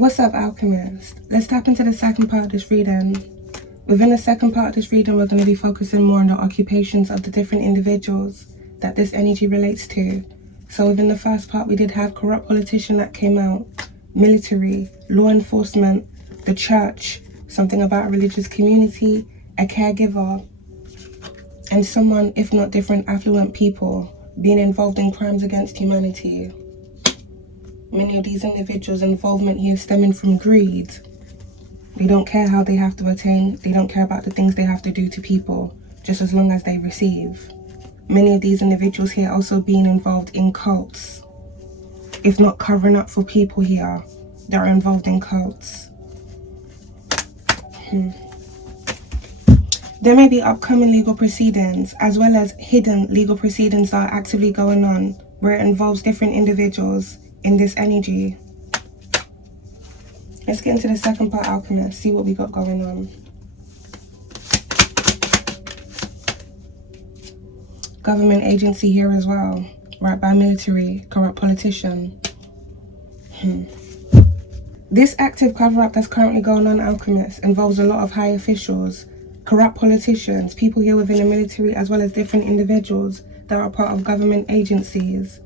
What's up, alchemist? Let's tap into the second part of this reading. Within the second part of this reading, we're going to be focusing more on the occupations of the different individuals that this energy relates to. So within the first part, we did have corrupt politician that came out, military, law enforcement, the church, something about a religious community, a caregiver, and someone, if not different, affluent people being involved in crimes against humanity. Many of these individuals' involvement here stemming from greed. They don't care how they have to attain. They don't care about the things they have to do to people, just as long as they receive. Many of these individuals here also being involved in cults. If not covering up for people here that are involved in cults. There may be upcoming legal proceedings, as well as hidden legal proceedings that are actively going on, where it involves different individuals in this energy. Let's get into the second part, alchemist, see what we got going on. Government agency here as well, right by military, corrupt politician. This active cover-up that's currently going on, alchemist, involves a lot of high officials, corrupt politicians, people here within the military, as well as different individuals that are part of government agencies.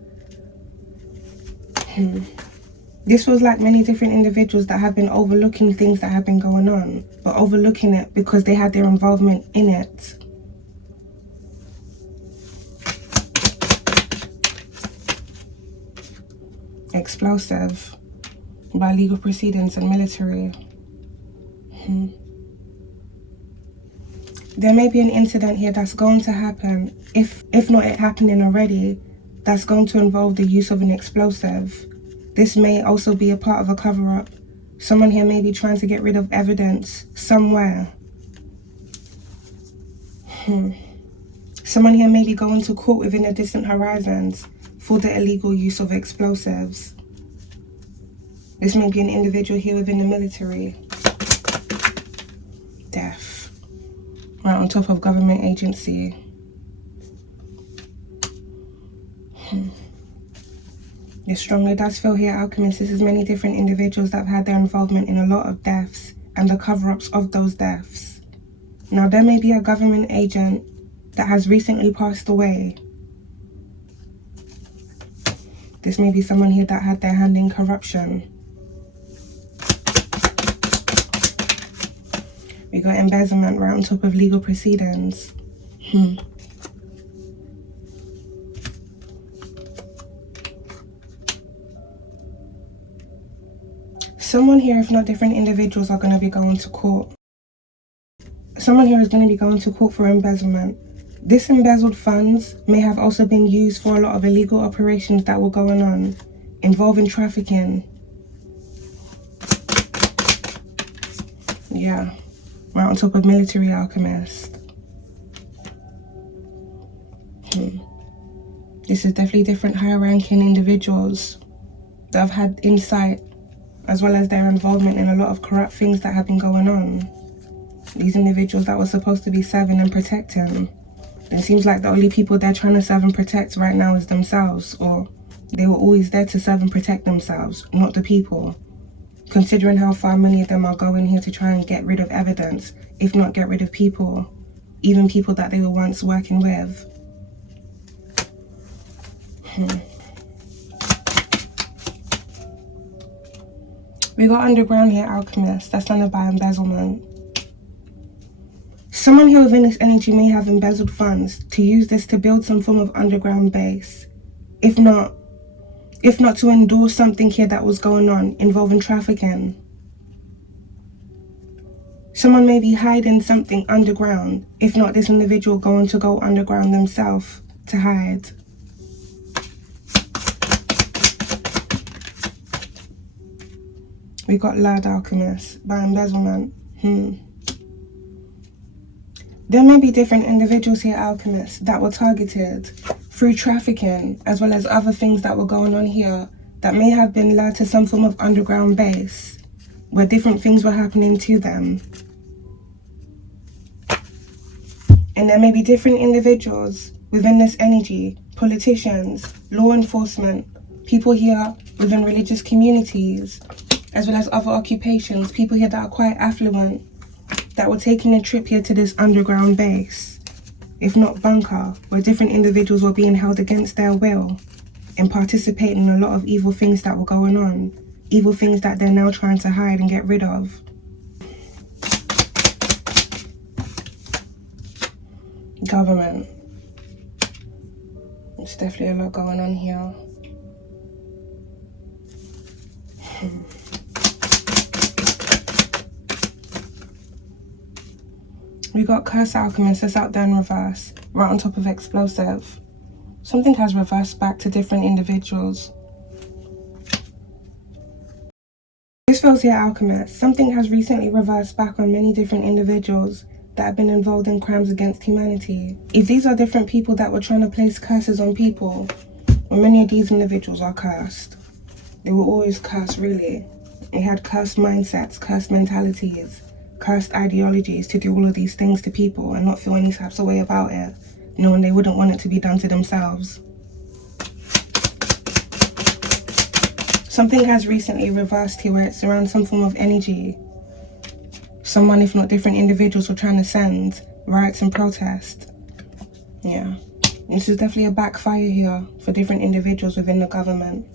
This feels like many different individuals that have been overlooking things that have been going on, but overlooking it because they had their involvement in it. Explosive by legal proceedings and military. There may be an incident here that's going to happen, if not it happening already, that's going to involve the use of an explosive. This may also be a part of a cover-up. Someone here may be trying to get rid of evidence somewhere. Someone here may be going to court within the distant horizons for the illegal use of explosives. This may be an individual here within the military. Death. Right on top of government agency. The stronger does feel here, alchemist. This is many different individuals that have had their involvement in a lot of deaths and the cover-ups of those deaths. Now, there may be a government agent that has recently passed away. This may be someone here that had their hand in corruption. We got embezzlement right on top of legal proceedings. Someone here, if not different individuals, are going to be going to court. Someone here is going to be going to court for embezzlement. This embezzled funds may have also been used for a lot of illegal operations that were going on, involving trafficking. Yeah, right on top of military, alchemist. This is definitely different higher ranking individuals that have had insight, as well as their involvement in a lot of corrupt things that have been going on. These individuals that were supposed to be serving and protecting. It seems like the only people they're trying to serve and protect right now is themselves, or they were always there to serve and protect themselves, not the people. Considering how far many of them are going here to try and get rid of evidence, if not get rid of people, even people that they were once working with. We got underground here, alchemist. That's done by embezzlement. Someone here within this energy may have embezzled funds to use this to build some form of underground base. If not to endorse something here that was going on involving trafficking. Someone may be hiding something underground. If not, this individual going to go underground themselves to hide. We got Lad Alchemist by embezzlement. There may be different individuals here, alchemists, that were targeted through trafficking, as well as other things that were going on here that may have been led to some form of underground base, where different things were happening to them. And there may be different individuals within this energy, politicians, law enforcement, people here within religious communities, as well as other occupations, people here that are quite affluent, that were taking a trip here to this underground base, if not bunker, where different individuals were being held against their will and participating in a lot of evil things that were going on, evil things that they're now trying to hide and get rid of. Government. There's definitely a lot going on here. We got Curse Alchemist that's out there in reverse, right on top of Explosive. Something has reversed back to different individuals. This feels here, Alchemist. Something has recently reversed back on many different individuals that have been involved in crimes against humanity. If these are different people that were trying to place curses on people, well, many of these individuals are cursed. They were always cursed, really. They had cursed mindsets, cursed mentalities, cursed ideologies to do all of these things to people and not feel any types of way about it, knowing they wouldn't want it to be done to themselves. Something has recently reversed here where it's around some form of energy. Someone, if not different individuals, were trying to send riots and protest. Yeah, this is definitely a backfire here for different individuals within the government.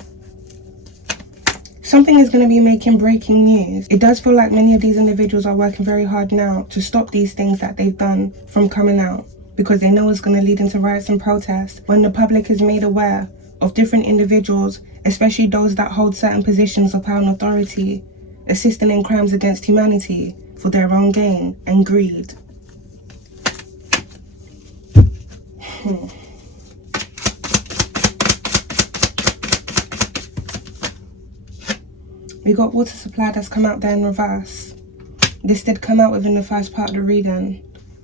Something is going to be making breaking news. It does feel like many of these individuals are working very hard now to stop these things that they've done from coming out, because they know it's going to lead into riots and protests when the public is made aware of different individuals, especially those that hold certain positions of power and authority, assisting in crimes against humanity for their own gain and greed. We got water supply that's come out there in reverse. This did come out within the first part of the reading.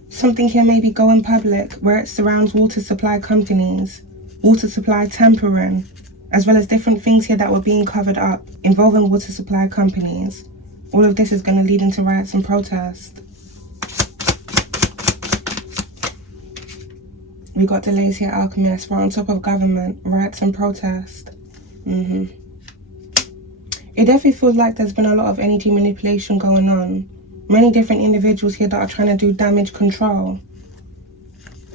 Something here may be going public where it surrounds water supply companies, water supply tampering, as well as different things here that were being covered up involving water supply companies. All of this is going to lead into riots and protest. We got delays here, Alchemist, right on top of government, riots and protest. It definitely feels like there's been a lot of energy manipulation going on. Many different individuals here that are trying to do damage control.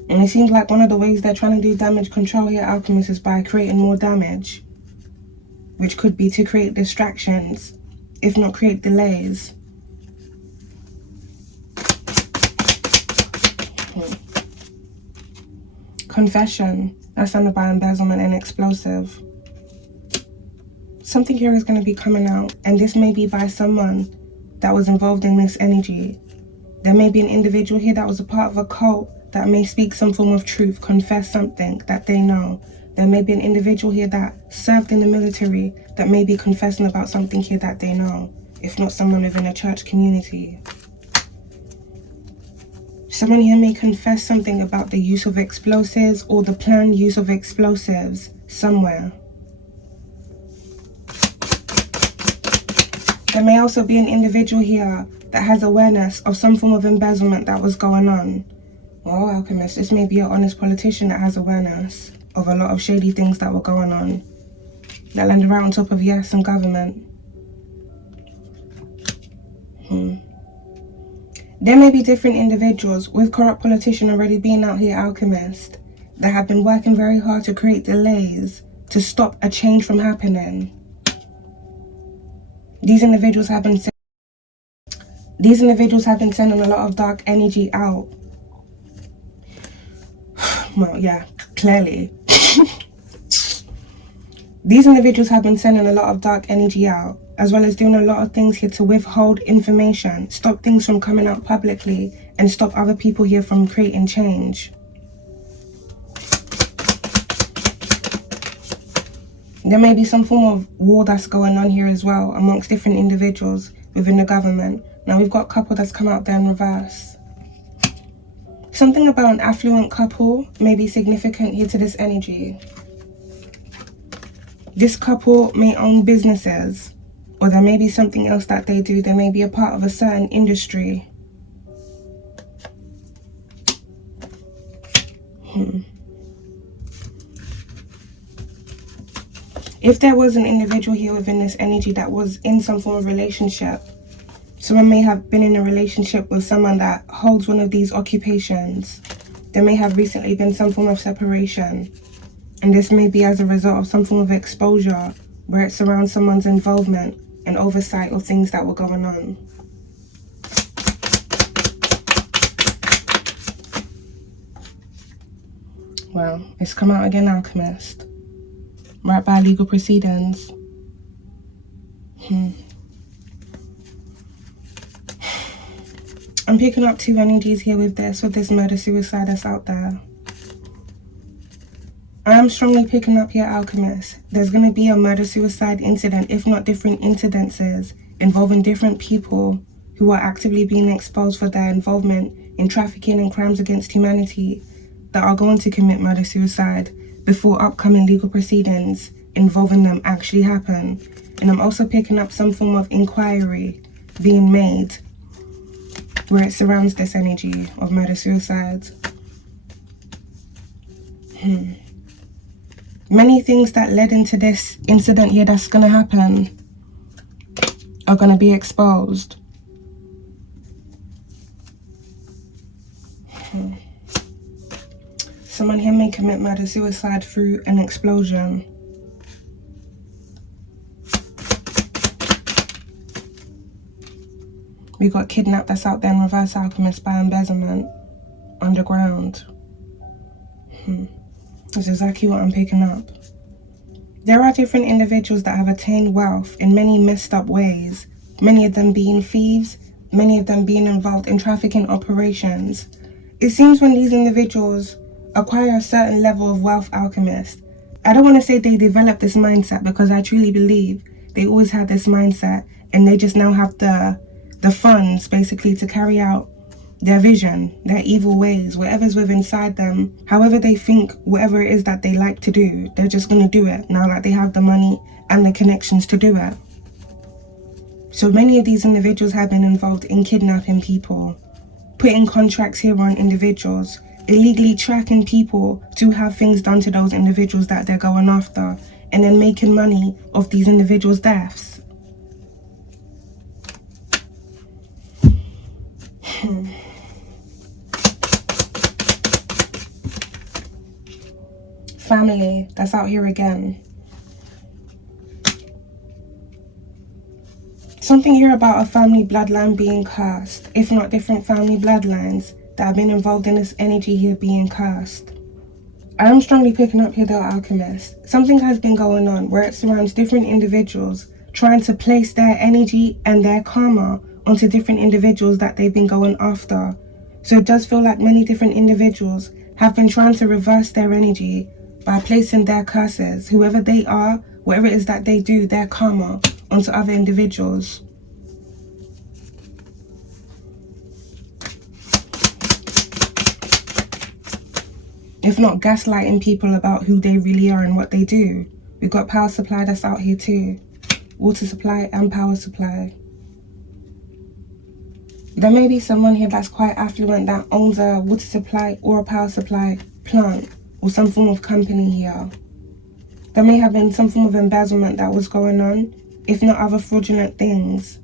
And it seems like one of the ways they're trying to do damage control here, Alchemist, is by creating more damage, which could be to create distractions, if not create delays. Confession, that's under by Embezzlement and Explosive. Something here is going to be coming out, and this may be by someone that was involved in this energy. There may be an individual here that was a part of a cult that may speak some form of truth, confess something that they know. There may be an individual here that served in the military that may be confessing about something here that they know, if not someone within a church community. Someone here may confess something about the use of explosives or the planned use of explosives somewhere. There may also be an individual here that has awareness of some form of embezzlement that was going on. Well, Alchemist, this may be an honest politician that has awareness of a lot of shady things that were going on that landed right on top of yes and government. There may be different individuals with corrupt politician already being out here, Alchemist, that have been working very hard to create delays to stop a change from happening. These individuals have been sending a lot of dark energy out. Well, yeah, clearly. These individuals have been sending a lot of dark energy out, as well as doing a lot of things here to withhold information, stop things from coming out publicly, and stop other people here from creating change. There may be some form of war that's going on here as well amongst different individuals within the government. Now we've got a couple that's come out there in reverse. Something about an affluent couple may be significant here to this energy. This couple may own businesses, or there may be something else that they do. They may be a part of a certain industry. If there was an individual here within this energy that was in some form of relationship, someone may have been in a relationship with someone that holds one of these occupations. There may have recently been some form of separation. And this may be as a result of some form of exposure where it surrounds someone's involvement and oversight of things that were going on. Well, it's come out again, Alchemist. Right by legal proceedings. I'm picking up two energies here with this murder-suicide that's out there. I'm strongly picking up here, Alchemist. There's going to be a murder-suicide incident, if not different incidences, involving different people who are actively being exposed for their involvement in trafficking and crimes against humanity that are going to commit murder-suicide before upcoming legal proceedings involving them actually happen. And I'm also picking up some form of inquiry being made where it surrounds this energy of murder-suicide. Many things that led into this incident here that's going to happen are going to be exposed. Someone here may commit murder-suicide through an explosion. We got kidnapped that's out there in reverse, Alchemist, by embezzlement. Underground. That's exactly what I'm picking up. There are different individuals that have attained wealth in many messed up ways. Many of them being thieves, many of them being involved in trafficking operations. It seems when these individuals acquire a certain level of wealth, Alchemist, I don't want to say they develop this mindset, because I truly believe they always had this mindset and they just now have the funds basically to carry out their vision, their evil ways, whatever's within inside them, however they think, whatever it is that they like to do, they're just going to do it now that they have the money and the connections to do it. So many of these individuals have been involved in kidnapping people, putting contracts here on individuals, illegally tracking people to have things done to those individuals that they're going after, and then making money off these individuals' deaths. Family that's out here again. Something here about a family bloodline being cursed, if not different family bloodlines that have been involved in this energy here being cursed. I am strongly picking up here, though, Alchemist. Something has been going on where it surrounds different individuals trying to place their energy and their karma onto different individuals that they've been going after. So it does feel like many different individuals have been trying to reverse their energy by placing their curses, whoever they are, whatever it is that they do, their karma, onto other individuals. If not gaslighting people about who they really are and what they do. We've got power supply that's out here too. Water supply and power supply. There may be someone here that's quite affluent that owns a water supply or a power supply plant or some form of company here. There may have been some form of embezzlement that was going on, if not other fraudulent things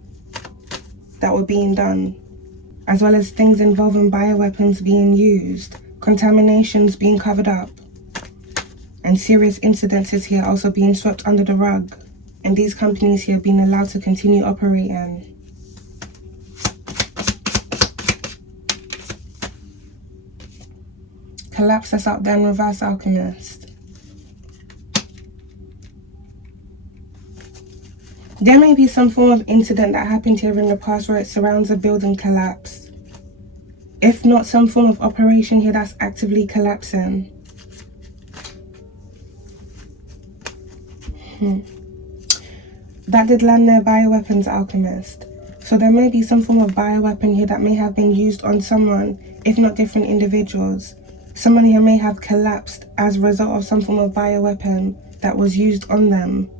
that were being done, as well as things involving bioweapons being used, contaminations being covered up, and serious incidences here also being swept under the rug, and these companies here being allowed to continue operating. Collapse that's out there in reverse, Alchemist. There may be some form of incident that happened here in the past where it surrounds a building collapse. If not some form of operation here that's actively collapsing. That did land their bioweapons, Alchemist. So there may be some form of bioweapon here that may have been used on someone, if not different individuals. Someone here may have collapsed as a result of some form of bioweapon that was used on them.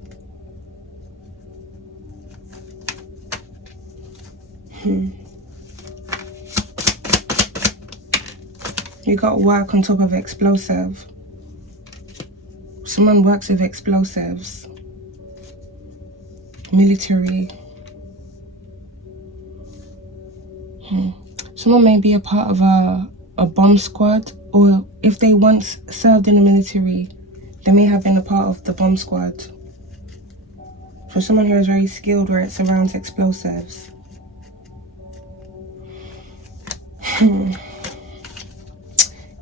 You got work on top of explosive. Someone works with explosives. military. Someone may be a part of a bomb squad, or if they once served in the military, they may have been a part of the bomb squad. So someone here is very skilled where it surrounds explosives.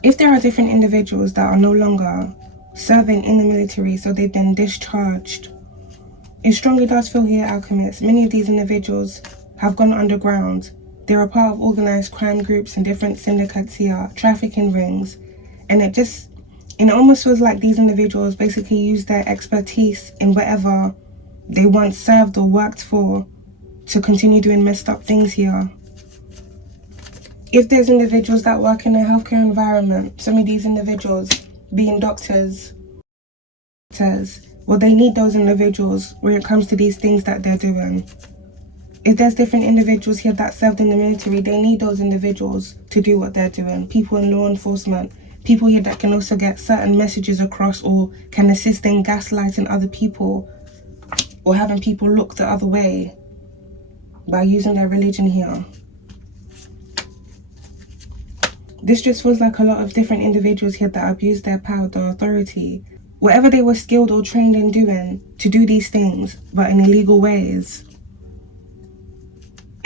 If there are different individuals that are no longer serving in the military, so they've been discharged, it strongly does feel here, alchemists, many of these individuals have gone underground. They're a part of organized crime groups and different syndicates here, trafficking rings, and it almost feels like these individuals basically use their expertise in whatever they once served or worked for to continue doing messed up things here. If there's individuals that work in a healthcare environment, some of these individuals being doctors, well, they need those individuals when it comes to these things that they're doing. If there's different individuals here that served in the military, they need those individuals to do what they're doing. People in law enforcement, people here that can also get certain messages across or can assist in gaslighting other people or having people look the other way by using their religion here. This just feels like a lot of different individuals here that abuse their power, their authority, whatever they were skilled or trained in doing to do these things, but in illegal ways.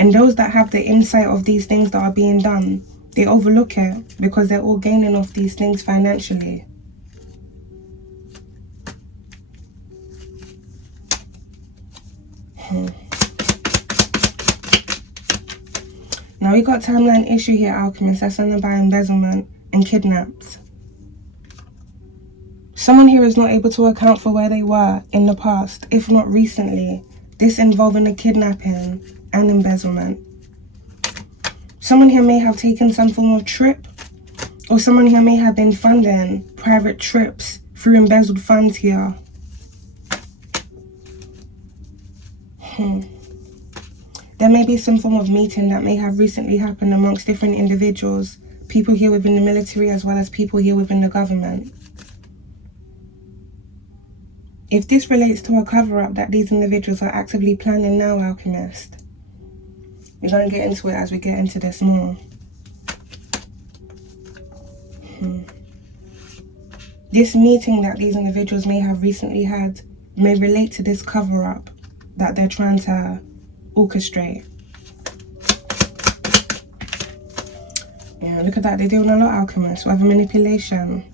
And those that have the insight of these things that are being done, they overlook it because they're all gaining off these things financially. Now we got timeline issue here, alchemists, that's under by embezzlement and kidnaps. Someone here is not able to account for where they were in the past, if not recently. This involving a kidnapping and embezzlement. Someone here may have taken some form of trip, or someone here may have been funding private trips through embezzled funds here. There may be some form of meeting that may have recently happened amongst different individuals, people here within the military as well as people here within the government. If this relates to a cover-up that these individuals are actively planning now, alchemist, we're going to get into it as we get into this more. This meeting that these individuals may have recently had may relate to this cover-up that they're trying to orchestrate. Yeah, look at that. They're doing a lot, alchemists. Whatever manipulation.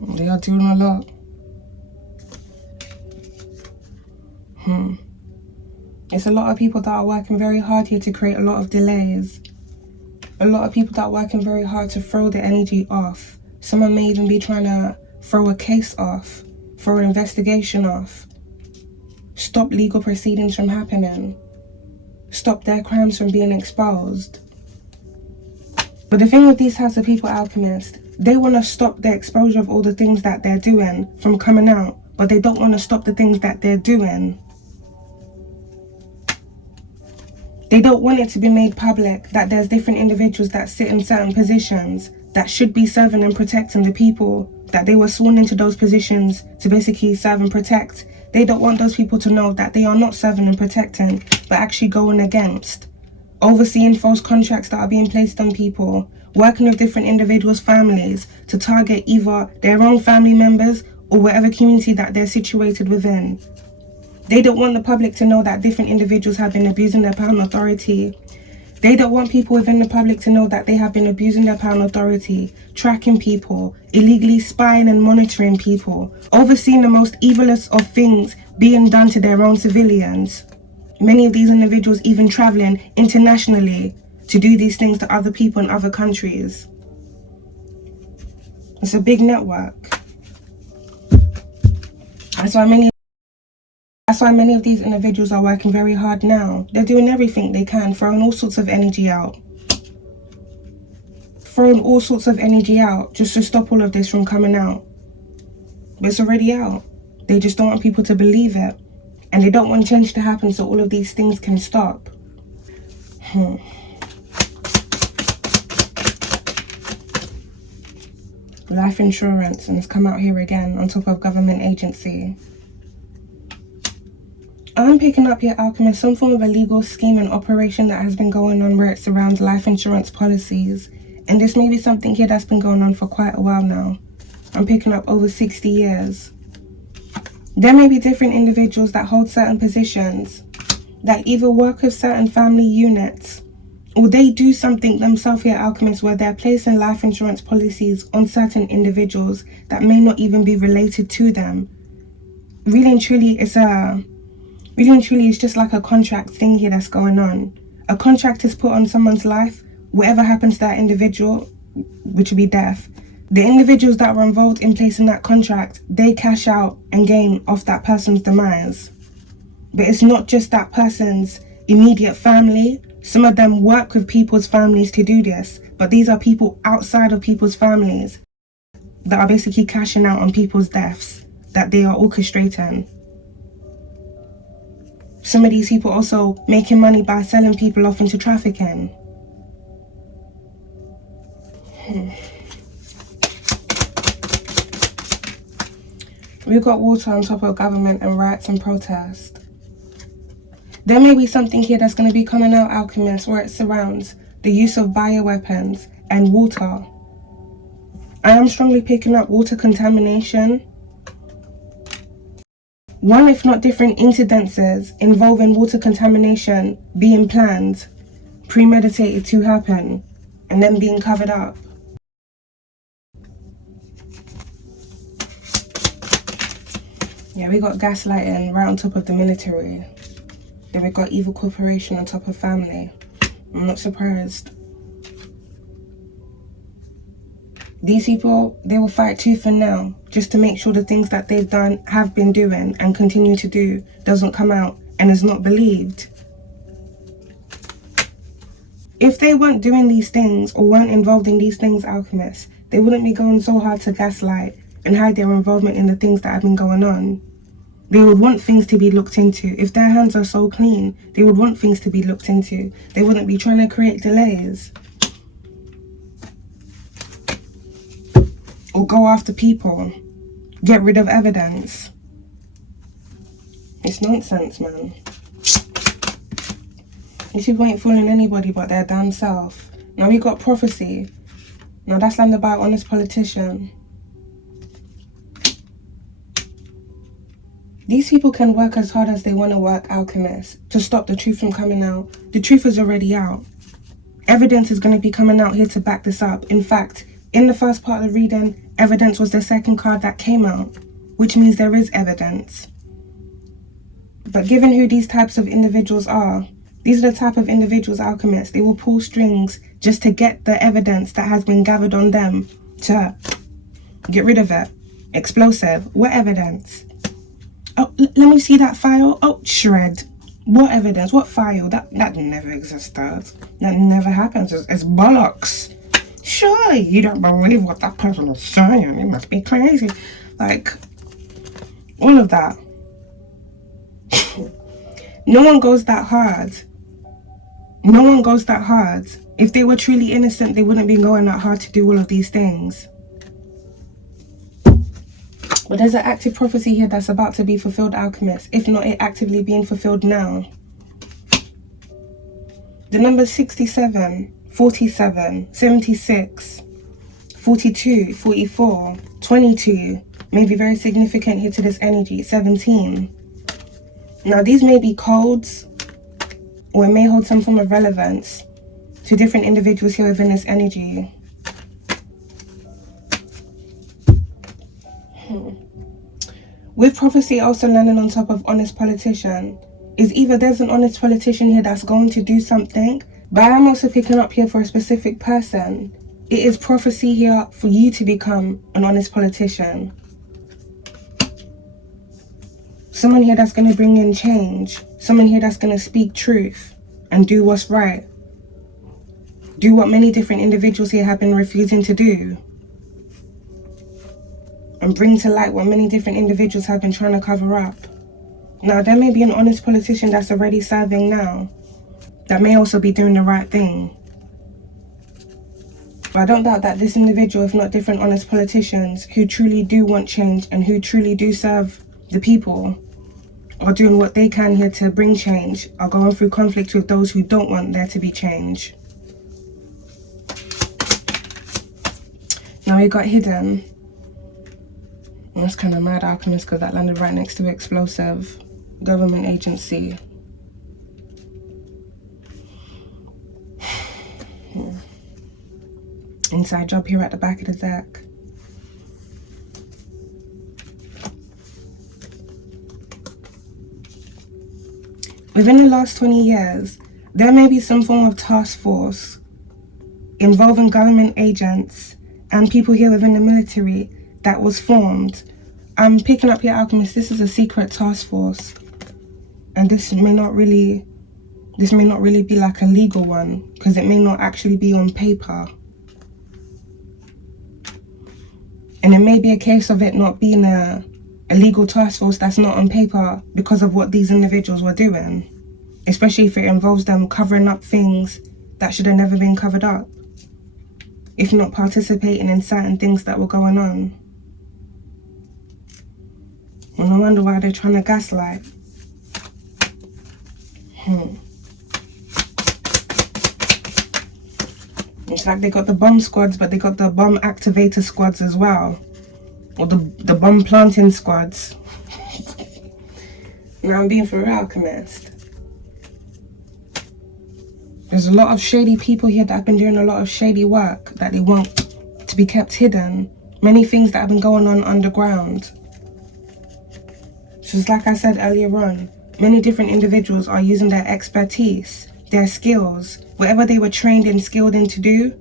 They are doing a lot. It's a lot of people that are working very hard here to create a lot of delays. A lot of people that are working very hard to throw the energy off. Someone may even be trying to throw a case off, throw an investigation off, stop legal proceedings from happening, stop their crimes from being exposed. But the thing with these types of people, alchemists, they want to stop the exposure of all the things that they're doing from coming out, but they don't want to stop the things that they're doing. They don't want it to be made public that there's different individuals that sit in certain positions that should be serving and protecting the people that they were sworn into those positions to basically serve and protect. They don't want those people to know that they are not serving and protecting, but actually going against, overseeing false contracts that are being placed on people, working with different individuals' families to target either their own family members or whatever community that they're situated within. They don't want the public to know that different individuals have been abusing their power and authority. They don't want people within the public to know that they have been abusing their power and authority, tracking people, illegally spying and monitoring people, overseeing the most evilest of things being done to their own civilians. Many of these individuals even traveling internationally to do these things to other people in other countries. It's a big network. That's why many of these individuals are working very hard now. They're doing everything they can, throwing all sorts of energy out. Just to stop all of this from coming out. But it's already out. They just don't want people to believe it. And they don't want change to happen so all of these things can stop. Life insurance, and it's come out here again on top of government agency. I'm picking up here, Alchemist, some form of illegal scheme and operation that has been going on where it surrounds life insurance policies. And this may be something here that's been going on for quite a while now. I'm picking up over 60 years. There may be different individuals that hold certain positions, that either work with certain family units, or they do something themselves here, Alchemist, where they're placing life insurance policies on certain individuals that may not even be related to them. Really and truly, it's just like a contract thing here that's going on. A contract is put on someone's life. Whatever happens to that individual, which would be death, the individuals that were involved in placing that contract, they cash out and gain off that person's demise. But it's not just that person's immediate family. Some of them work with people's families to do this, but these are people outside of people's families that are basically cashing out on people's deaths that they are orchestrating. Some of these people also making money by selling people off into trafficking. We've got water on top of government and riots and protest. There may be something here that's going to be coming out, Alchemist, where it surrounds the use of bioweapons and water. I am strongly picking up water contamination. One, if not different incidences involving water contamination being planned, premeditated to happen, and then being covered up. Yeah, we got gaslighting right on top of the military. Then we got evil corporation on top of family. I'm not surprised. These people, they will fight tooth and nail just to make sure the things that they've done, have been doing, and continue to do doesn't come out and is not believed. If they weren't doing these things or weren't involved in these things, Alchemists, they wouldn't be going so hard to gaslight and hide their involvement in the things that have been going on. They would want things to be looked into. If their hands are so clean, they would want things to be looked into. They wouldn't be trying to create delays or go after people, get rid of evidence. It's nonsense, man. These people ain't fooling anybody but their damn self. Now we got prophecy. Now that's landed by an honest politician. These people can work as hard as they want to work, Alchemists, to stop the truth from coming out. The truth is already out. Evidence is going to be coming out here to back this up. In fact, in the first part of the reading, evidence was the second card that came out, which means there is evidence. But given who these types of individuals are, these are the type of individuals, Alchemists, they will pull strings just to get the evidence that has been gathered on them to get rid of it. Explosive. What evidence? Oh, let me see that file. Oh, shred. What evidence? What file? That never existed. That never happens. It's bollocks. Surely you don't believe what that person is saying. You must be crazy. Like, all of that. No one goes that hard. No one goes that hard. If they were truly innocent, they wouldn't be going that hard to do all of these things. But there's an active prophecy here that's about to be fulfilled, Alchemist, if not it actively being fulfilled now. The numbers 67, 47, 76, 42, 44, 22 may be very significant here to this energy. 17. Now these may be codes, or it may hold some form of relevance to different individuals here within this energy. With prophecy also landing on top of honest politician, is either there's an honest politician here that's going to do something, but I'm also picking up here for a specific person. It is prophecy here for you to become an honest politician. Someone here that's going to bring in change. Someone here that's going to speak truth and do what's right. Do what many different individuals here have been refusing to do. And bring to light what many different individuals have been trying to cover up. Now, there may be an honest politician that's already serving now, that may also be doing the right thing. But I don't doubt that this individual, if not different honest politicians, who truly do want change and who truly do serve the people, are doing what they can here to bring change, are going through conflict with those who don't want there to be change. Now we got hidden. That's kind of mad, Alchemist, because that landed right next to explosive. Government agency. Inside job here at the back of the deck. Within the last 20 years, there may be some form of task force involving government agents and people here within the military that was formed. I'm picking up here, Alchemist, this is a secret task force. And this may not really be like a legal one, because it may not actually be on paper. And it may be a case of it not being a legal task force that's not on paper because of what these individuals were doing. Especially if it involves them covering up things that should have never been covered up. If not participating in certain things that were going on. Well, no wonder why they're trying to gaslight. It's like they got the bomb squads, but they got the bomb activator squads as well. Or the bomb planting squads. Now I'm being for real, Alchemist. There's a lot of shady people here that have been doing a lot of shady work that they want to be kept hidden. Many things that have been going on underground. Just like I said earlier on, many different individuals are using their expertise, their skills, whatever they were trained and skilled in to do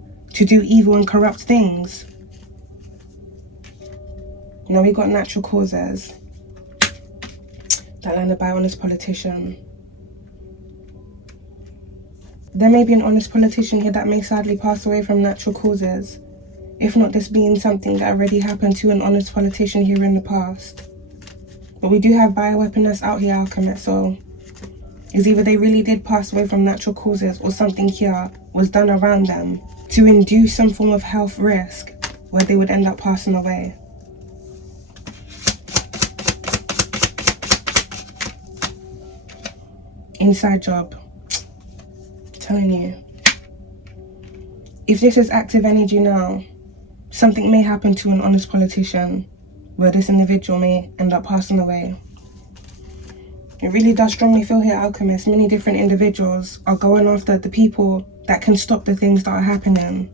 evil and corrupt things. Now we got natural causes. That landed by honest politician. There may be an honest politician here that may sadly pass away from natural causes. If not this being something that already happened to an honest politician here in the past. But we do have bioweapons out here, Alchemist, so it's either they really did pass away from natural causes or something here was done around them to induce some form of health risk where they would end up passing away. Inside job. I'm telling you. If this is active energy now, something may happen to an honest politician where this individual may end up passing away. It really does strongly feel here, Alchemist, many different individuals are going after the people that can stop the things that are happening.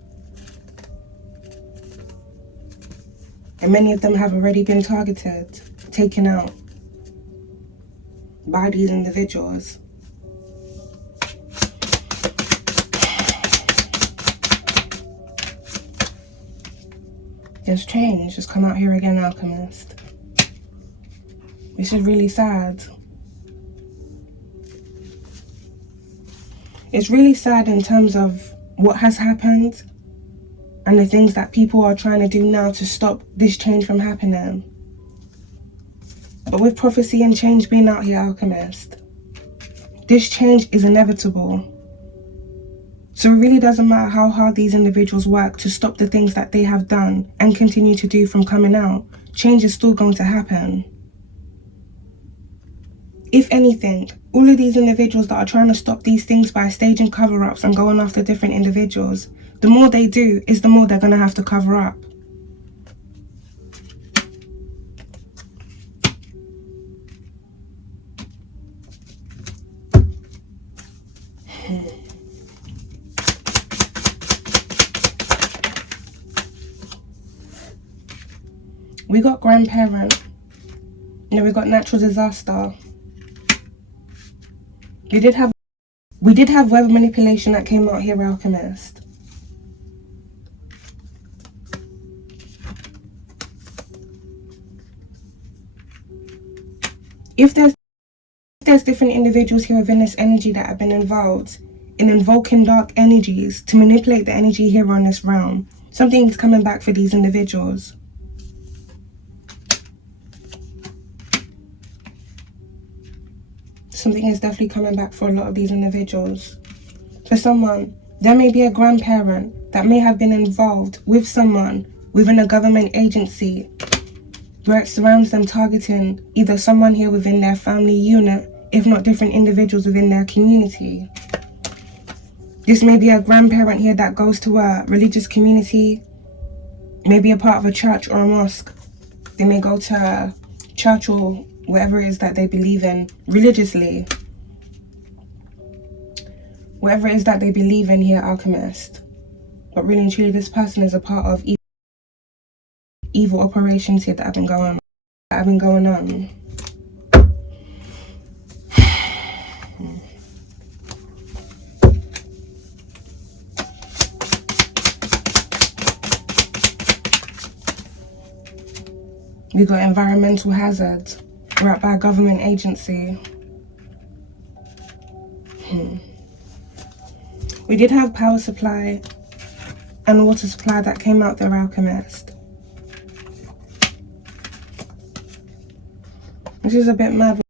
And many of them have already been targeted, taken out by these individuals. There's change has come out here again, Alchemist. This is really sad. It's really sad in terms of what has happened and the things that people are trying to do now to stop this change from happening. But with prophecy and change being out here, Alchemist, this change is inevitable. So it really doesn't matter how hard these individuals work to stop the things that they have done and continue to do from coming out. Change is still going to happen. If anything, all of these individuals that are trying to stop these things by staging cover-ups and going after different individuals, the more they do is the more they're going to have to cover up. We got grandparent. We got natural disaster. We did have weather manipulation that came out here, Alchemist. If there's different individuals here within this energy that have been involved in invoking dark energies to manipulate the energy here on this realm, something is coming back for these individuals. Something is definitely coming back for a lot of these individuals. For someone, there may be a grandparent that may have been involved with someone within a government agency where it surrounds them targeting either someone here within their family unit, if not different individuals within their community. This may be a grandparent here that goes to a religious community, maybe a part of a church or a mosque. They may go to a church or whatever it is that they believe in religiously. Whatever it is that they believe in here, alchemist. But really and truly, this person is a part of evil operations here that have been going on. We got environmental hazards brought by a government agency. We did have power supply and water supply that came out there, alchemist. Which is a bit mad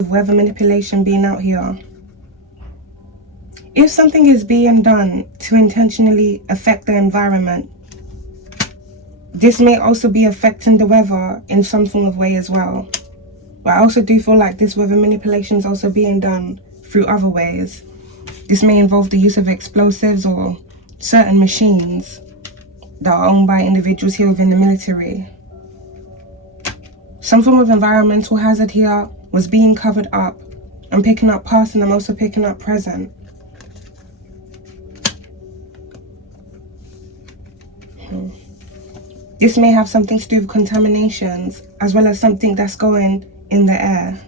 with weather manipulation being out here. If something is being done to intentionally affect the environment, this may also be affecting the weather in some form of way as well. But I also do feel like this weather manipulation is also being done through other ways. This may involve the use of explosives or certain machines that are owned by individuals here within the military. Some form of environmental hazard here was being covered up. I'm picking up past and I'm also picking up present. This may have something to do with contaminations, as well as something that's going in the air.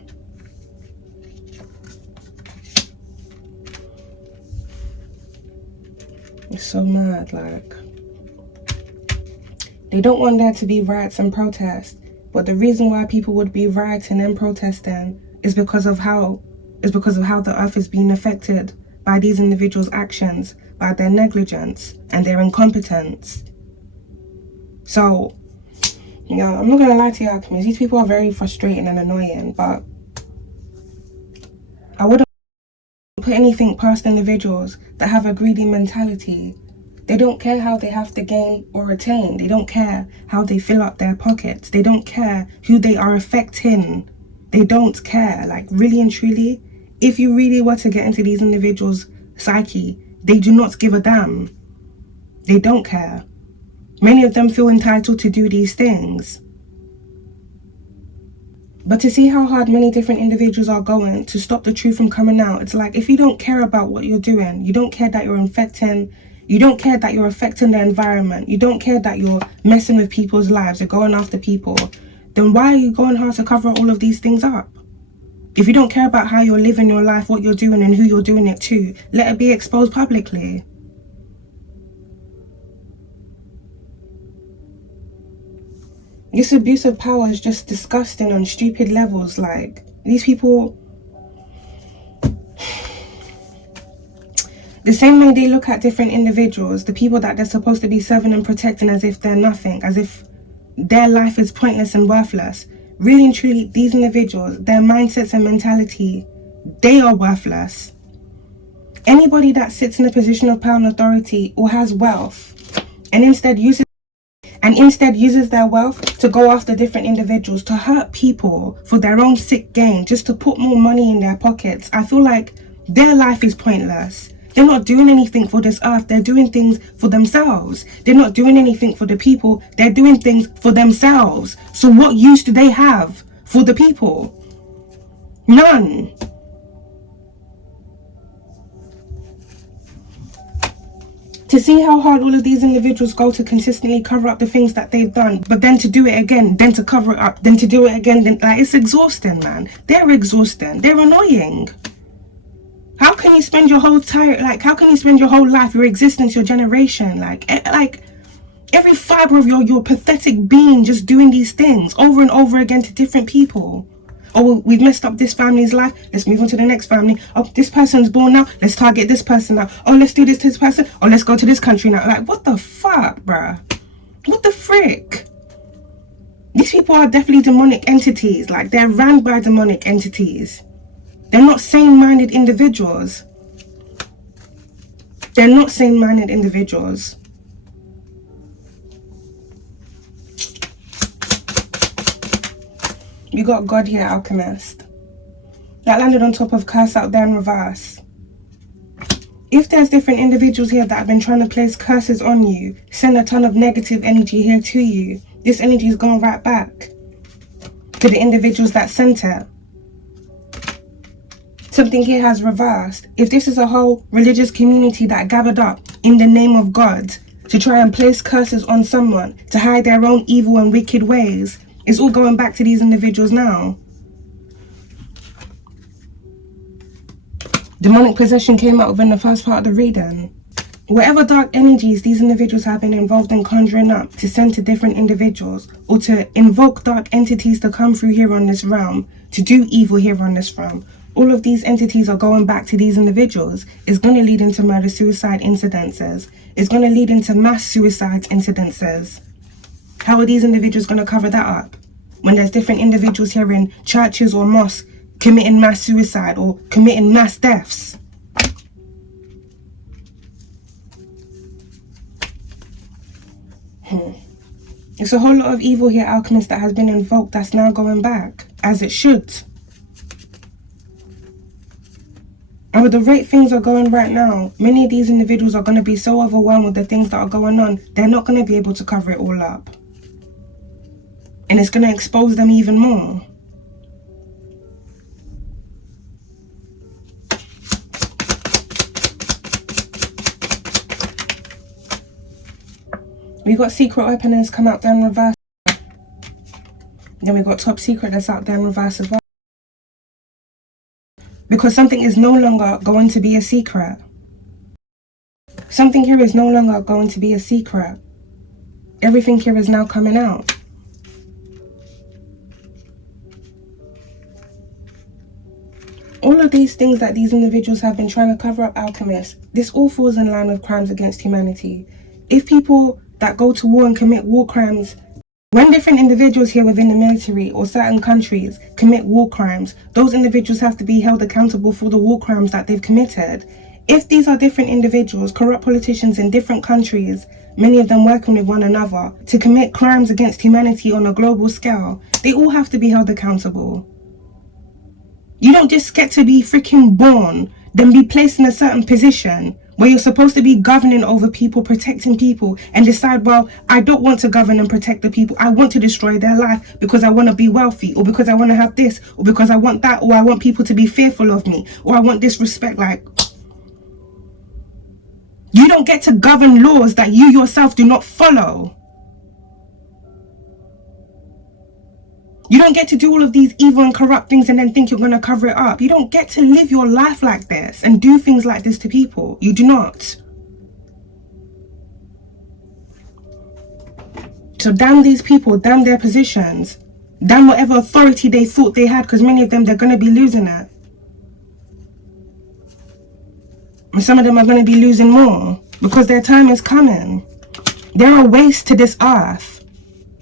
It's so mad, like. They don't want there to be riots and protests, but the reason why people would be rioting and protesting is because of how the earth is being affected by these individuals' actions, by their negligence and their incompetence. So, I'm not gonna lie to you, alchemists. These people are very frustrating and annoying, but I wouldn't put anything past individuals that have a greedy mentality. They don't care how they have to gain or attain. They don't care how they fill up their pockets. They don't care who they are affecting. They don't care. Like, really and truly, if you really were to get into these individuals' psyche, they do not give a damn. They don't care. Many of them feel entitled to do these things. But to see how hard many different individuals are going to stop the truth from coming out, it's like, if you don't care about what you're doing, you don't care that you're infecting, you don't care that you're affecting the environment, you don't care that you're messing with people's lives, you're going after people, then why are you going hard to cover all of these things up? If you don't care about how you're living your life, what you're doing and who you're doing it to, let it be exposed publicly. This abuse of power is just disgusting on stupid levels. Like, these people, the same way they look at different individuals, the people that they're supposed to be serving and protecting, as if they're nothing, as if their life is pointless and worthless. Really and truly, these individuals, their mindsets and mentality, they are worthless. Anybody that sits in a position of power and authority or has wealth and instead uses their wealth to go after different individuals, to hurt people for their own sick gain, just to put more money in their pockets, I feel like their life is pointless. They're not doing anything for this earth. They're doing things for themselves. They're not doing anything for the people. They're doing things for themselves. So what use do they have for the people? None. To see how hard all of these individuals go to consistently cover up the things that they've done, but then to do it again, then to cover it up, then to do it again, then, like, it's exhausting, man. They're exhausting. They're annoying. How can you spend your whole how can you spend your whole life, your existence, your generation, like every fiber of your pathetic being just doing these things over and over again to different people? Oh, we've messed up this family's life, let's move on to the next family. Oh, this person's born now, let's target this person now. Oh, let's do this to this person. Oh, let's go to this country now. Like, what the fuck, bruh? What the frick? These people are definitely demonic entities. Like, they're ran by demonic entities. They're not sane-minded individuals. They're not sane-minded individuals. We got God here, Alchemist. That landed on top of curse out there in reverse. If there's different individuals here that have been trying to place curses on you, send a ton of negative energy here to you, this energy is going right back to the individuals that sent it. Something here has reversed. If this is a whole religious community that gathered up in the name of God to try and place curses on someone, to hide their own evil and wicked ways, it's all going back to these individuals now. Demonic possession came out within the first part of the reading. Whatever dark energies these individuals have been involved in conjuring up to send to different individuals, or to invoke dark entities to come through here on this realm, to do evil here on this realm, all of these entities are going back to these individuals. It's going to lead into murder-suicide incidences. It's going to lead into mass suicide incidences. How are these individuals going to cover that up when there's different individuals here in churches or mosques committing mass suicide or committing mass deaths? It's a whole lot of evil here, Alchemist, that has been invoked that's now going back, as it should. And with the rate things are going right now, many of these individuals are going to be so overwhelmed with the things that are going on, they're not going to be able to cover it all up. And it's going to expose them even more. We got secret weapons come out there in reverse. Then we got top secret that's out there in reverse as well. Because something is no longer going to be a secret. Something here is no longer going to be a secret. Everything here is now coming out. All of these things that these individuals have been trying to cover up, Alchemists, this all falls in line with crimes against humanity. If people that go to war and commit war crimes, when different individuals here within the military or certain countries commit war crimes, those individuals have to be held accountable for the war crimes that they've committed. If these are different individuals, corrupt politicians in different countries, many of them working with one another, to commit crimes against humanity on a global scale, they all have to be held accountable. You don't just get to be freaking born, then be placed in a certain position where you're supposed to be governing over people, protecting people, and decide, well, I don't want to govern and protect the people. I want to destroy their life because I want to be wealthy, or because I want to have this, or because I want that, or I want people to be fearful of me, or I want this respect. Like, you don't get to govern laws that you yourself do not follow. You don't get to do all of these evil and corrupt things and then think you're going to cover it up. You don't get to live your life like this and do things like this to people. You do not. So damn these people, damn their positions, damn whatever authority they thought they had, because many of them, they're going to be losing it. And some of them are going to be losing more because their time is coming. They're a waste to this earth.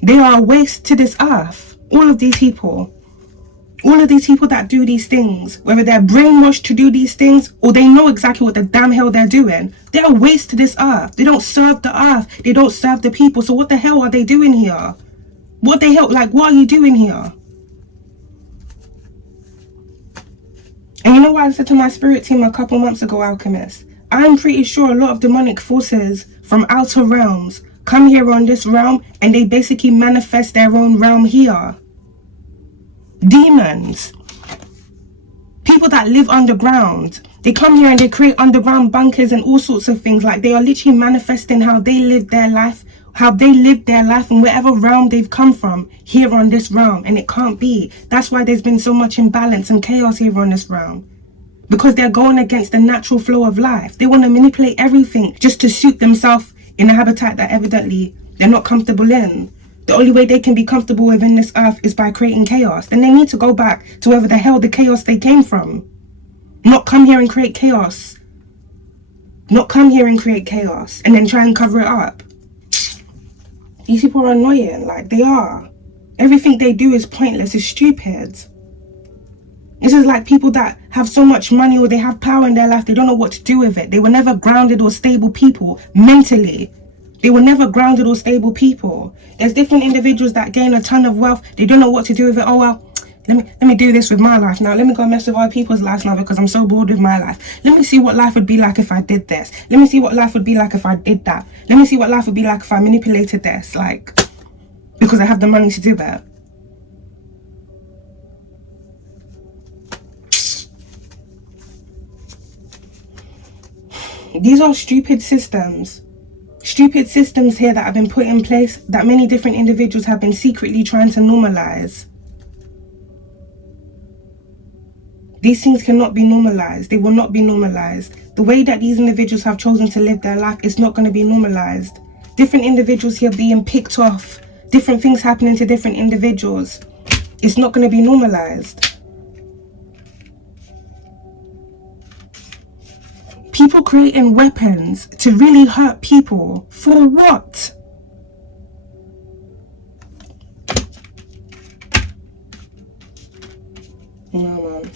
They are a waste to this earth. All of these people that do these things, whether they're brainwashed to do these things or they know exactly what the damn hell they're doing, they're a waste to this earth. They don't serve the earth. They don't serve the people. So what the hell are they doing here? What the hell? Like, what are you doing here? And you know what I said to my spirit team a couple months ago, Alchemist? I'm pretty sure a lot of demonic forces from outer realms come here on this realm and they basically manifest their own realm here. Demons. People that live underground. They come here and they create underground bunkers and all sorts of things. Like, they are literally manifesting how they live their life, in whatever realm they've come from here on this realm. And it can't be. That's why there's been so much imbalance and chaos here on this realm. Because they're going against the natural flow of life. They want to manipulate everything just to suit themselves in a habitat that evidently they're not comfortable in. The only way they can be comfortable within this earth is by creating chaos. Then they need to go back to wherever the hell the chaos they came from. Not come here and create chaos. Not come here and create chaos and then try and cover it up. These people are annoying, like they are. Everything they do is pointless, it's stupid. This is like people that have so much money or they have power in their life, they don't know what to do with it. They were never grounded or stable people mentally. They were never grounded or stable people. There's different individuals that gain a ton of wealth. They don't know what to do with it. Oh, well, let me do this with my life now. Let me go mess with other people's lives now because I'm so bored with my life. Let me see what life would be like if I did this. Let me see what life would be like if I did that. Let me see what life would be like if I manipulated this. Like, because I have the money to do it. These are stupid systems. Stupid systems here that have been put in place that many different individuals have been secretly trying to normalize. These things cannot be normalized. They will not be normalized. The way that these individuals have chosen to live their life is not going to be normalized. Different individuals here being picked off. Different things happening to different individuals. It's not going to be normalized. People creating weapons to really hurt people. For what? No, man.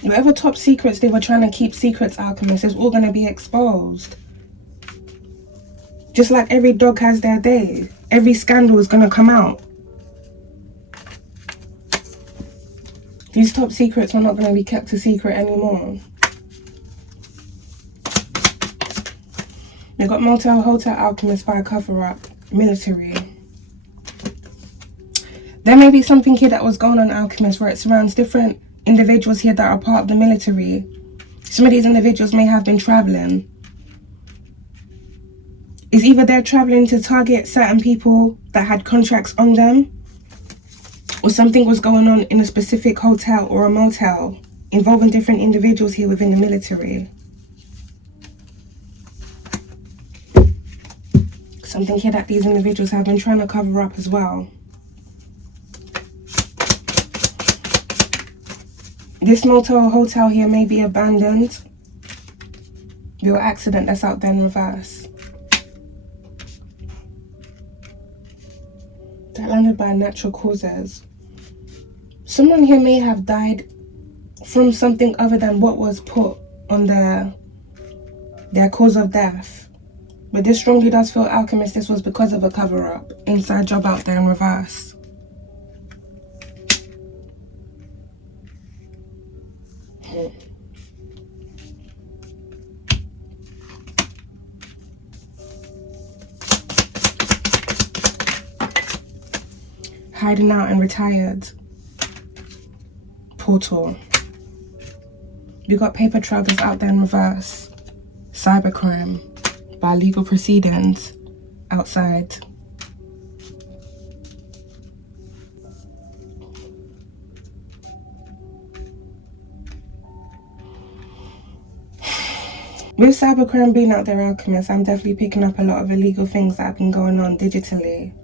Whatever top secrets they were trying to keep secrets, Alchemist, is all going to be exposed. Just like every dog has their day. Every scandal is going to come out. These top secrets are not going to be kept a secret anymore. They got motel, hotel, alchemist, fire cover-up, military. There may be something here that was going on, Alchemist, where it surrounds different individuals here that are part of the military. Some of these individuals may have been traveling. It's either they're traveling to target certain people that had contracts on them, or something was going on in a specific hotel or a motel involving different individuals here within the military. Something here that these individuals have been trying to cover up as well. This motel or hotel here may be abandoned due to an accident that's out there in reverse. That landed by natural causes. Someone here may have died from something other than what was put on their cause of death. But this strongly does feel, Alchemist, this was because of a cover-up. Inside job out there in reverse. Hiding out and retired. Portal. We got paper trails out there in reverse. Cybercrime. By legal proceedings outside. With cybercrime being out there, Alchemist, I'm definitely picking up a lot of illegal things that have been going on digitally.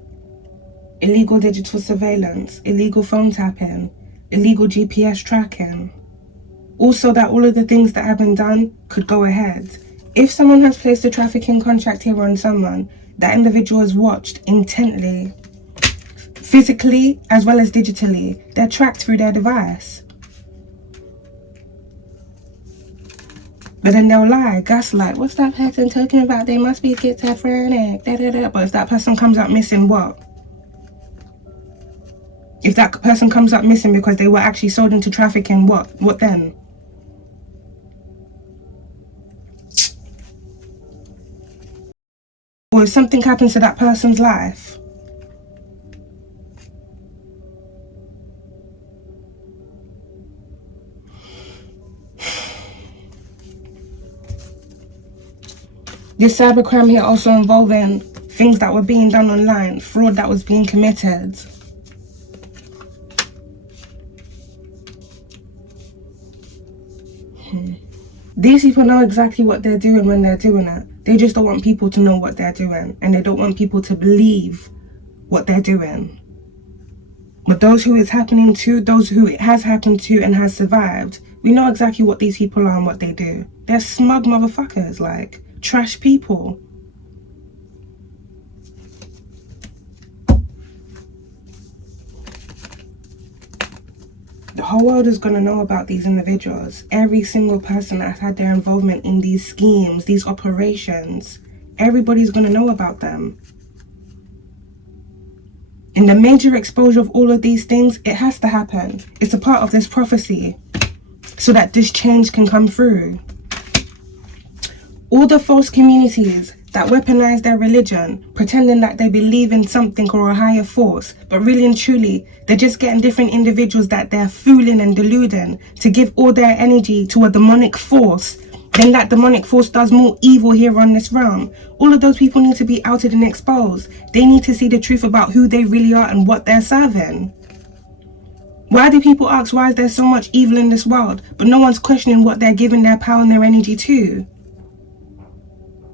Illegal digital surveillance, illegal phone tapping, illegal GPS tracking. Also that all of the things that have been done could go ahead. If someone has placed a trafficking contract here on someone, that individual is watched intently, physically as well as digitally. They're tracked through their device. But then they'll lie, gaslight. What's that person talking about? They must be schizophrenic. Da, da, da. But if that person comes up missing, what? If that person comes up missing because they were actually sold into trafficking, what? What then? Or if something happens to that person's life. This cybercrime here also involving things that were being done online, fraud that was being committed. These people know exactly what they're doing when they're doing it. They just don't want people to know what they're doing, and they don't want people to believe what they're doing. But those who it's happening to, those who it has happened to and has survived, we know exactly what these people are and what they do. They're smug motherfuckers, like trash people. The whole world is going to know about these individuals. Every single person that's had their involvement in these schemes, these operations, everybody's going to know about them. And the major exposure of all of these things, it has to happen. It's a part of this prophecy so that this change can come through. All the false communities that weaponize their religion, pretending that they believe in something or a higher force, but really and truly, they're just getting different individuals that they're fooling and deluding to give all their energy to a demonic force. Then that demonic force does more evil here on this realm. All of those people need to be outed and exposed. They need to see the truth about who they really are and what they're serving. Why do people ask why is there so much evil in this world, but no one's questioning what they're giving their power and their energy to?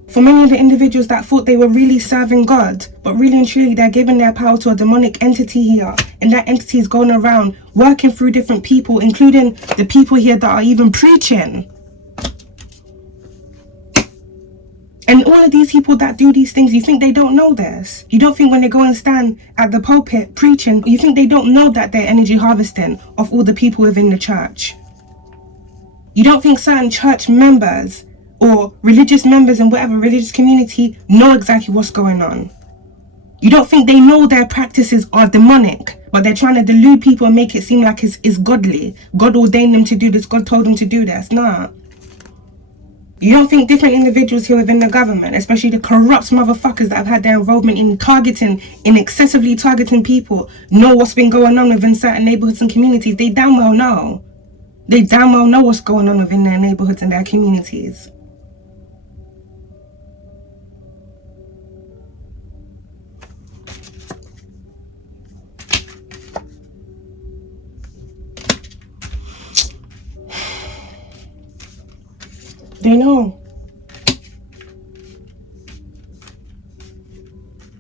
For many of the individuals that thought they were really serving God, but really and truly they're giving their power to a demonic entity here, and that entity is going around working through different people, including the people here that are even preaching. And all of these people that do these things, you think they don't know this? You don't think when they go and stand at the pulpit preaching, you think they don't know that they're energy harvesting of all the people within the church? You don't think certain church members or religious members in whatever religious community know exactly what's going on? You don't think they know their practices are demonic, but they're trying to delude people and make it seem like it's godly. God ordained them to do this, God told them to do this. Nah. You don't think different individuals here within the government, especially the corrupt motherfuckers that have had their involvement in excessively targeting people, know what's been going on within certain neighborhoods and communities? They damn well know. They damn well know what's going on within their neighborhoods and their communities. They know.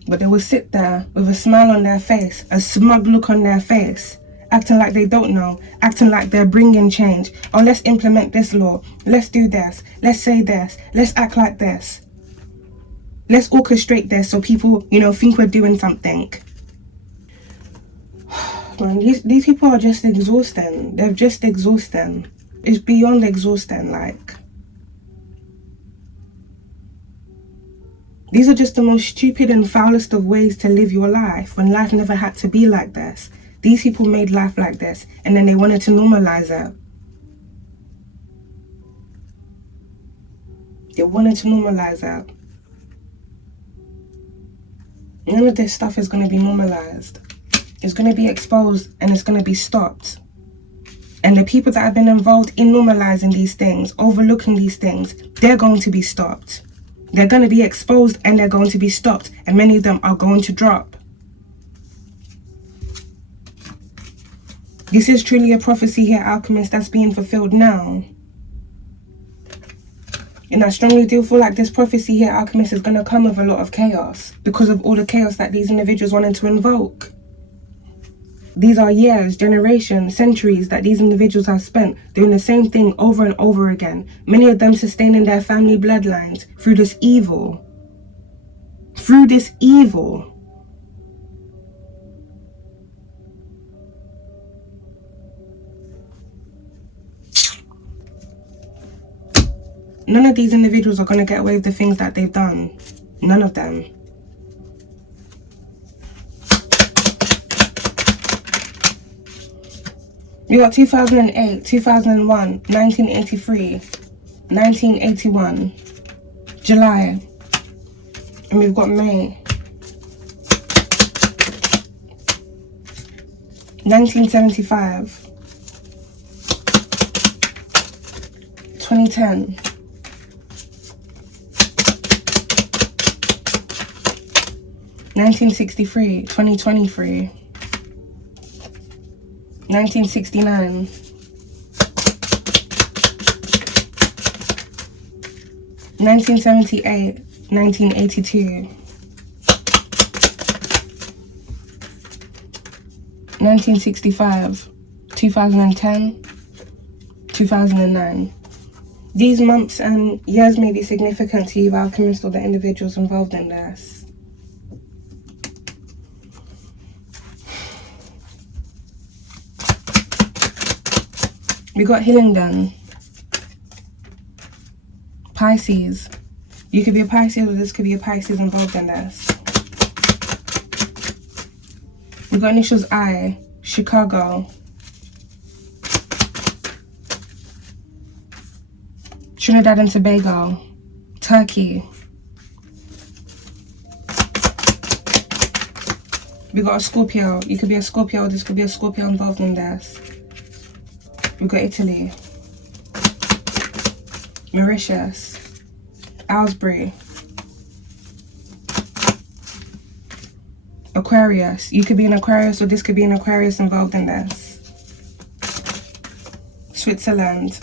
But they will sit there with a smile on their face, a smug look on their face, acting like they don't know, acting like they're bringing change. Oh, let's implement this law. Let's do this. Let's say this. Let's act like this. Let's orchestrate this so people, think we're doing something. Man, these people are just exhausting. They're just exhausting. It's beyond exhausting, like. These are just the most stupid and foulest of ways to live your life when life never had to be like this. These people made life like this and then they wanted to normalize it. They wanted to normalize it. None of this stuff is going to be normalized. It's going to be exposed and it's going to be stopped. And the people that have been involved in normalizing these things, overlooking these things, they're going to be stopped. They're going to be exposed and they're going to be stopped. And many of them are going to drop. This is truly a prophecy here, Alchemist, that's being fulfilled now. And I strongly do feel like this prophecy here, Alchemist, is going to come with a lot of chaos. Because of all the chaos that these individuals wanted to invoke. These are years, generations, centuries that these individuals have spent doing the same thing over and over again. Many of them sustaining their family bloodlines through this evil. Through this evil. None of these individuals are going to get away with the things that they've done. None of them. We got 2008, 2001, 1983, 1981, July, and we've got May, 1975, 2010, 1963, 2023, 1969, 1978, 1982, 1965, 2010, 2009. These months and years may be significant to you, Alchemist, or the individuals involved in this. We got Hillingdon, Pisces, You could be a Pisces, or this could be a Pisces involved in this. We got initials I, Chicago, Trinidad and Tobago, Turkey. We got a Scorpio. You could be a Scorpio, this could be a Scorpio involved in this. We got Italy, Mauritius, Aylesbury, Aquarius. You could be an Aquarius, or this could be an Aquarius involved in this. Switzerland,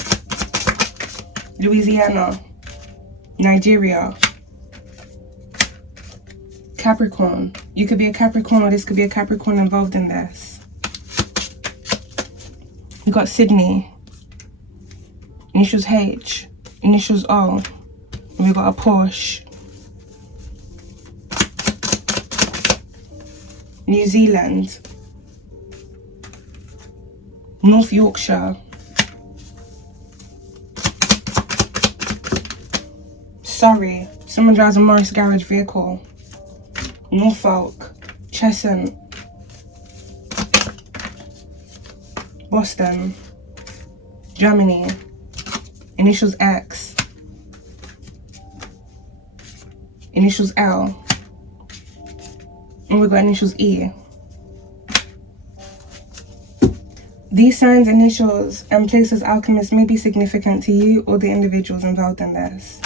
Louisiana, Nigeria, Capricorn. You could be a Capricorn, or this could be a Capricorn involved in this. We got Sydney, initials H, initials O, and we got a Porsche. New Zealand, North Yorkshire, Surrey. Someone drives a Morris garage vehicle. Norfolk, Chesham, Boston, Germany, initials X, initials L, and we got initials E. These signs, initials, and places alchemists may be significant to you or the individuals involved in this.